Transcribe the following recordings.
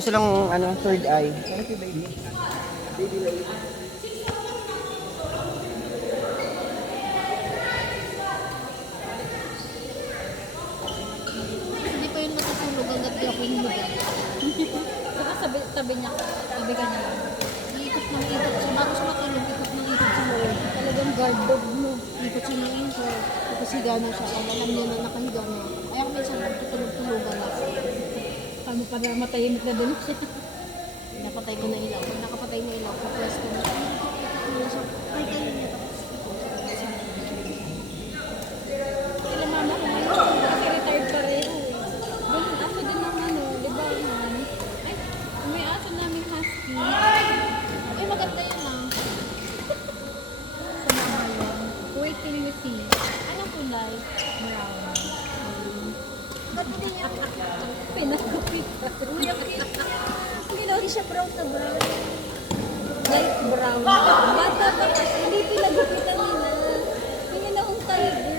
Gusto lang ano, third eye. Ano si baby? Baby light. Hindi pa yun matutulog hanggat di ako humuga. Saka sabi niya, sabi ka niya lang. Iikot ng ikot siya. Bago siya matulog, ikot ng ikot sa loob. Talagang guard dog mo. Ikot siya ng ikot. Tapos higa na siya. Kaya alam niya na nakahiga na. Kaya ako minsan nagtutulog-tulogan na. Paano pa na matahimik na din siya. Napatay ko na ilaw. Pag nakapatay na ilaw, kapwesto na siya. Ay, kayo niya. Sila mama ko ngayon. Kasi retired pa rin. Ganun, aso din ng ano, di ba naman? Ay, may aso namin husky. Ay, maganda yun ah. Sa mama yun. Wait till you see. Anong kulay? Brown. Ba't hindi niya? Pinagupit. Uy, ang hindi siya brown na brown. Light brown. Bata pa kasi, hindi pinagupitan nila. Hindi na akong tiger.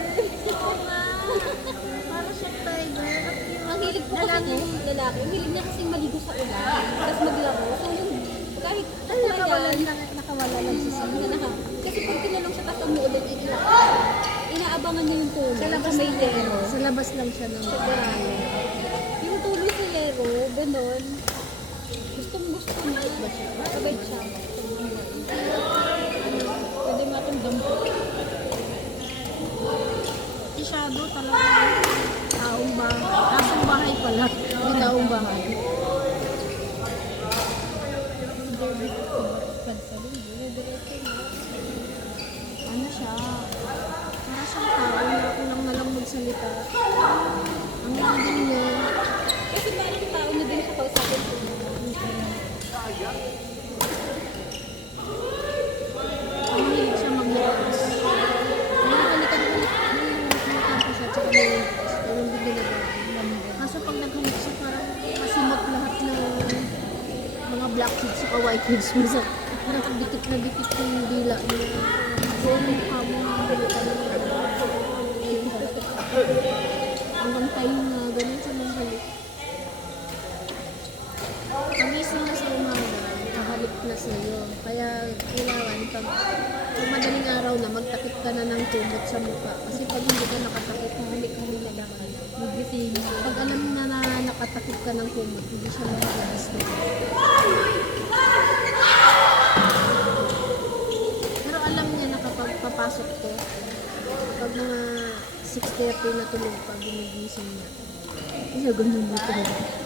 Para siyang tiger. Ang hilig po kasi ng lalaki, ang hilig niya kasing maligo sa ulan. Tapos maglaro. So yung kahit nakawala lang siya sa kasi pag tinalong siya tapos umuulan, inaabangan niya yung tulo. Sa labas may lero. Sa labas lang siya ng yung tulo sa lero, ganon. Gusto niya. Mabait siya. Pwede nga itong dampo. Si Shadow talaga. Taong bahay. Asong bahay pala. Hindi taong bahay. Ano siya? Para siyang tao na kulang na lang magsalita. Ang galing niya. Kasi parang tao na din siya kausapin ko. Ang hilig siya maglakas. Nahalikan ko siya, tsaka naliligtas. Parang bigla na ba? Kaso pag naghalik siya, parang masimot lahat ng mga black kids sa white kids. Parang dikit na dikit yung dila niya. Mukha mo halikan niya. Hanggang tayo na ganun siya ng halik. Pagising na sa umaga, nakahalip na sa iyo. Kaya kailangan pag madaling araw na, magtakip ka na ng kumot sa mukha. Kasi pag hindi ka nakatakip, halik-halik na naman. Pag alam na na nakatakip ka ng kumot, hindi siya makalabas na. Pero alam niya na kapag papasok ko, pag mga 6:30 na tulog pag gumigising niya. Hindi ganun mo talaga.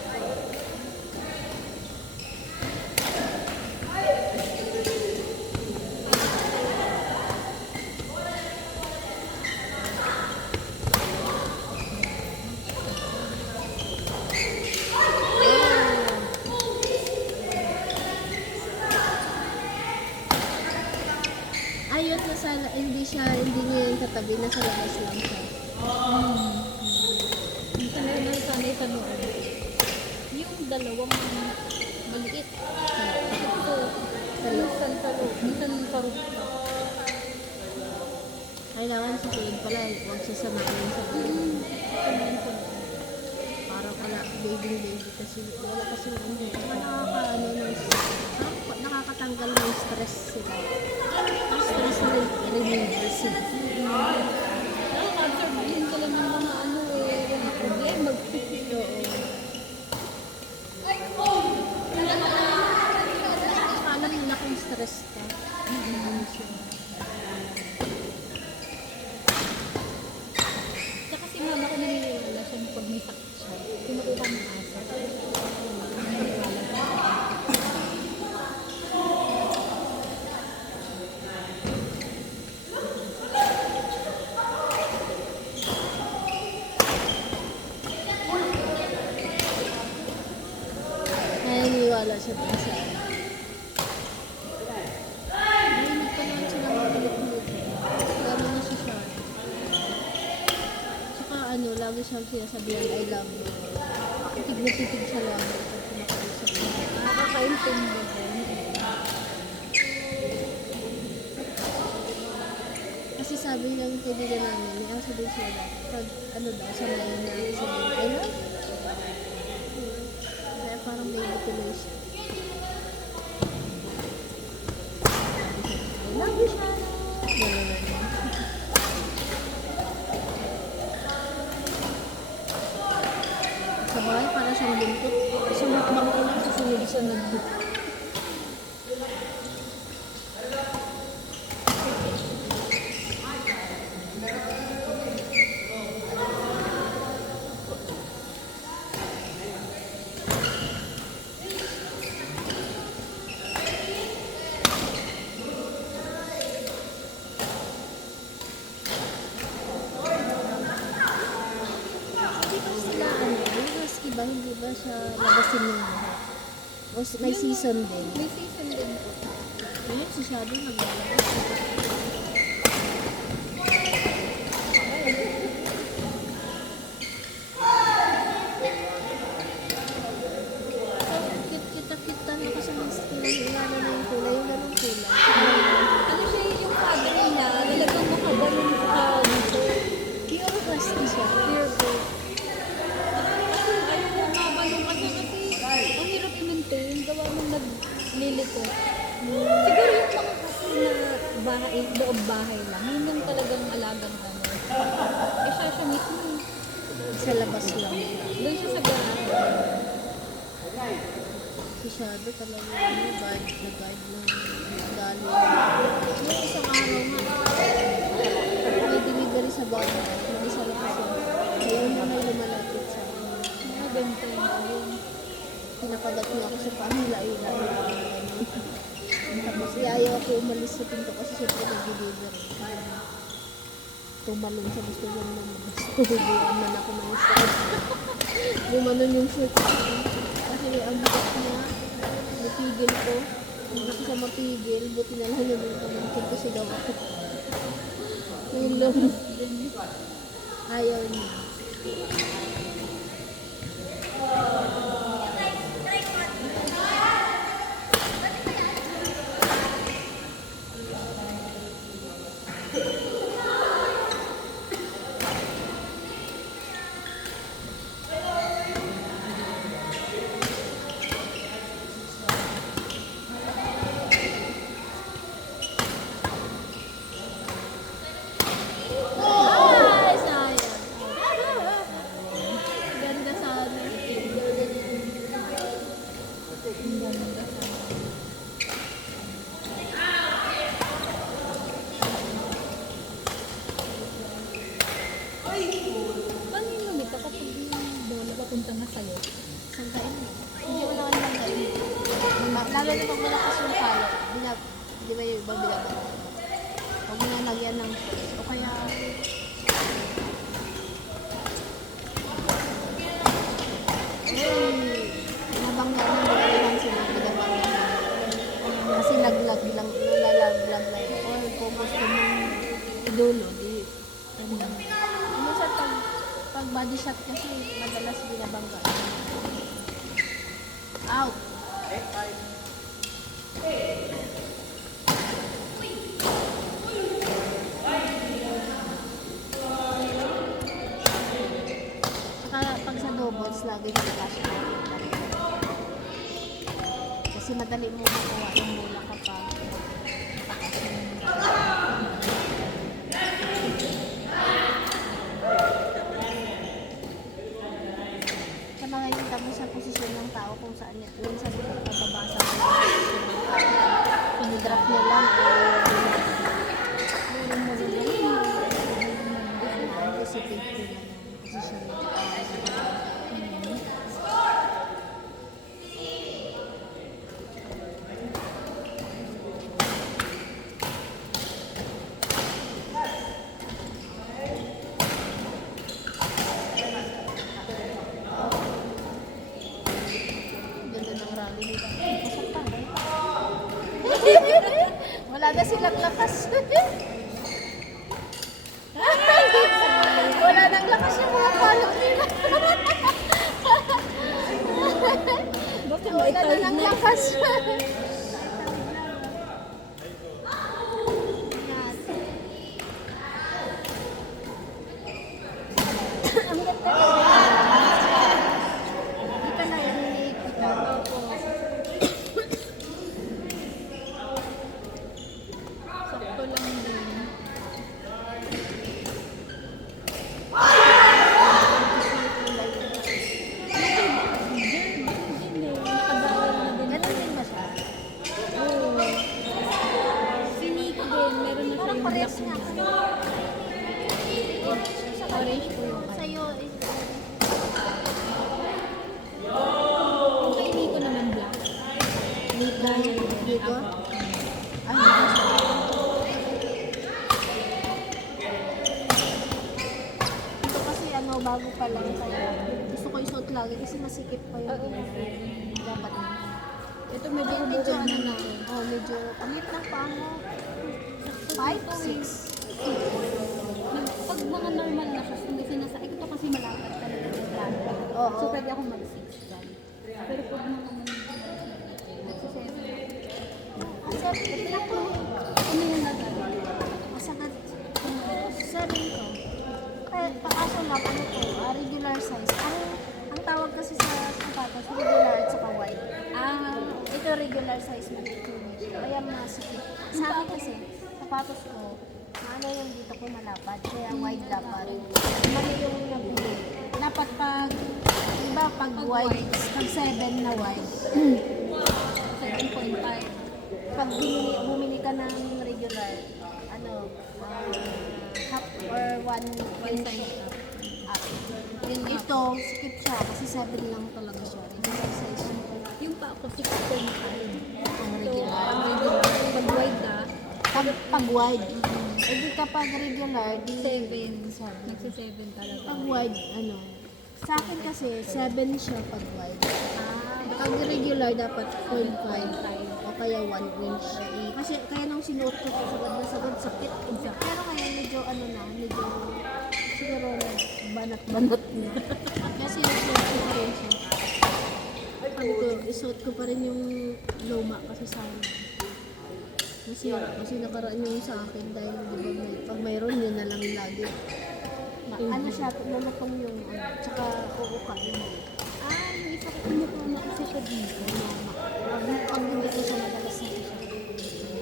Ayun na sana, hindi niya yung katabi, nasa labas lang siya. Sanay sa loob. Yung dalawang maliit. Ito, minsan sa loob, minsan sa rooftop. Kailangan sa tulad pala, huwag sasamahin sa tulad. Parang wala, baby kasi wala kasi ano. Saka nakakatanggal ng stress sila. Stress reliever sila. Nakaka-absorb din sila ng mga ano wala problem, mag-fito. Alam nila kung stress ka. Tsaka si mama ko naniniwala siya pag may sakit siya. Pinukuha ng asa. Naniniwala siya pa sa akin. Narinig pa naman siya ng kulit-kulit. Gano'n na siya siya. Tsaka ano, lagi siyang sinasabihan, I love you. Titig na titig siya lang. Pag kumakausap niya. Nakakaintindi ko. Kasi sabi ng kaibigan namin, may aso din siya dati. Pag ano daw, sa mayan na sabihin, I love you. Kaya parang may tuloy siya. I love you, Shana. Sa bahay, para siyang buntot. Sa mukbang ko lang, susunod siya nag-book. Hindi ba sila, yung husky ba, hindi ba siya labasin yung lahat? O may season din? May season din po. Ayun, si Shadow naglalabas. Kita-kita na kasi mas kinahingano na yung kulay, yung ganong kulay. Ano siya yung fabric niya, talagang makabalong sa dito. Pure husky siya. Pure gold. Ayaw mo mabalong kasi ang hirap i-maintain, gawa mong naglilito. Siguro yung mga kasi na bahay, loob bahay lang, yun yung talagang alagang ano. Eh siya mismo, Sa labas lang. doon siya sa garahe. Si Shadow talaga yung guide na ugali. Yung isang araw nga, may delivery sa bahay. Mag-isa lang kasi. Ayaw na may lumalapit sa akin. Mga benta yun. Pinapagat niya ako sa pahila-hila. Tapos iayaw ako umalis sa pinto kasi siyempre nag-delivery. Tumalon siya, gusto niya lumabas. Hubuan man ako ng start. Gumanon yung shirt ko. Kasi ang bigat niya, napigil ko. Hindi ko siya mapigil, buti na lang na doon pamangkin kasi daw ako. Tulong. Ayaw niya. Ay, sayang. Ganda sana. Paano yung lumita kapag yung bola papunta na sa'yo? Sangkain mo. Hindi mo naman sangkain. Lalo na pag malakas yung palo, di ba yung iba binabang? Huwag mo na lagyan ng sauce. O kaya, nabangga na nilalaman sila, binabangga na. Kasi laglag lang, nalalaglag lang. Or kung gusto mong idulo, di, minsan pag body shot kasi, madalas binabangga. Out! Saka pag sa doubles, lagi yung cash out. Kasi madali mo makuha yung bola kapag sa mga yung tamo sa posisyon ng tao kung saan minsan mababasa ko pinidrop niya lang anticipate ko na ng posisyon ng tao. Ganda ng rally dito. Pasok pa, right? Wala na silang lakas. Wala nang lakas yung mga palo nila. Bakit Wala na maitawid nang na? lakas. Ang ganda. Dito na yung iniikot. Ito medyo Kaya medyo hubog ano na na. Oh, medyo, ulit ng paa mo. 5, 6. Pag mga normal na siya, hindi sinasa, ito kasi malapad talaga yung plano. Oo. So, pwede ako mag-6 dyan. Pero pag mga nagsiseven ako. Sabi ko, Ano yung nagal? masagad. 7 ko. Kaya, pakaso lang, ano to, regular size. Ang tawag kasi sa sapatos, regular at saka wide. Ito regular size mo dito. Kaya masukit. Sa akin kasi, sapatos ko, ano yung dito ko malapad, kaya wide dapat. Mali yung nabili. Dapat pag, iba pag wide, pag 7 na wide, 7.5. pag bumili ka ng regular, ano, half or one Size up. up. Ito, skip siya kasi 7 lang talaga siya. Regular size. Yung pa ako, 6.5. Ang So, regular. ang regular, pag wide na, Pag wide, hindi kapag regular, di 7. Nagsi-7 talaga. Pag wide, ano, sa akin kasi 7 siya pag wide. Pag regular, dapat 0.5 o kaya 1 inch. Kasi kaya nung sinuot ko, sagad, sakit. Pero ngayon, medyo ano na, medyo siguro banat-banat na. Kasi sinuot ko pa rin siya. Sabi ko, isuot ko pa rin yung luma kasi sa akin. Kasi nakaraan yung sa akin dahil di ba pag mayroon yun na lang lagi. Ano siya, lulutong yung ano, tsaka uukain. Yung isa ko kumukuha kasi siya dito. Pag hindi ko siya madalas na siya.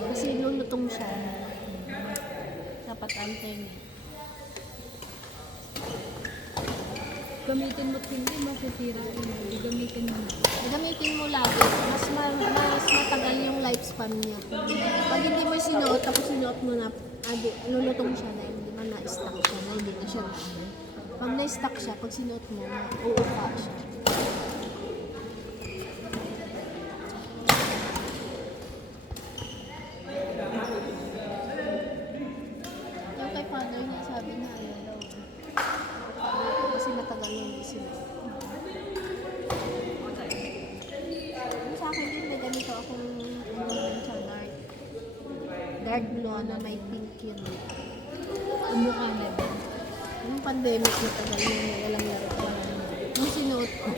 Kasi lulutong siya. Dapat alternate. Gamitin mo hindi masisira yun. Gamitin mo na. Gamitin mo lagi, mas matagal yung lifespan niya. Pag hindi mo sinuot, tapos sinuot mo na, lulutong siya na hindi man na-stack siya, na hindi na siya. Pag na-stack siya, pag sinuot mo, uupa siya. Yung kay father niya, sabi niya, ayaw daw. Kasi matagal na hindi sinuot. Yung sa akin din, may ganito akong sa dark. Dark blue na may pink yun. Umukha na din. Yung pandemic na tagal yun, walang laro. Nung sinuot ko,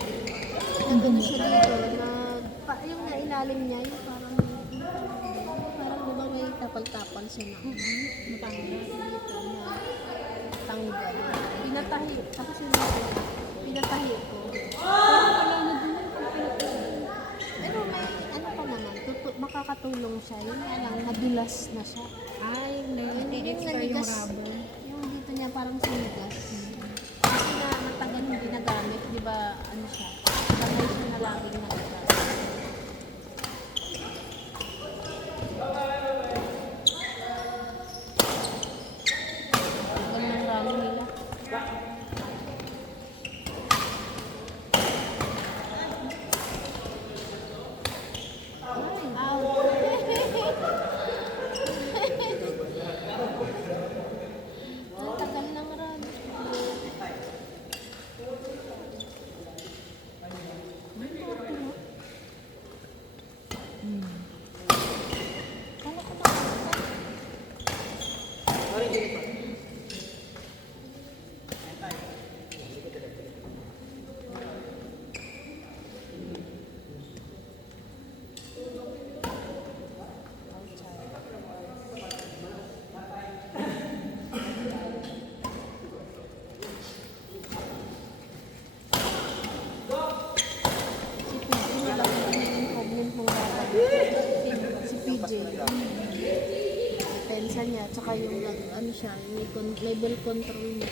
nandun siya dito, yung nailalim niya, yung parang di ba may tapal-tapal siya na Matanggal. dito na tanggal. Pinatahi, tapos pinatahi ko. Wala na din. Pero may ano pa naman, makakatulong siya. Yun nga lang, nadulas na siya. Ay, Yung na-expire yung nanigas, rubber. yung dito niya parang sinigas. Kasi na matagal hindi nagamit, di ba, ano siya, kamay siya na laging nagagamit. Tagal ng rami nila. Ang tagal ng rami. Kala ko nakakita. Si PJ na lang yung problem mong dapat. Si PJ. Depensa niya, tsaka yung ano siya, may level control niya.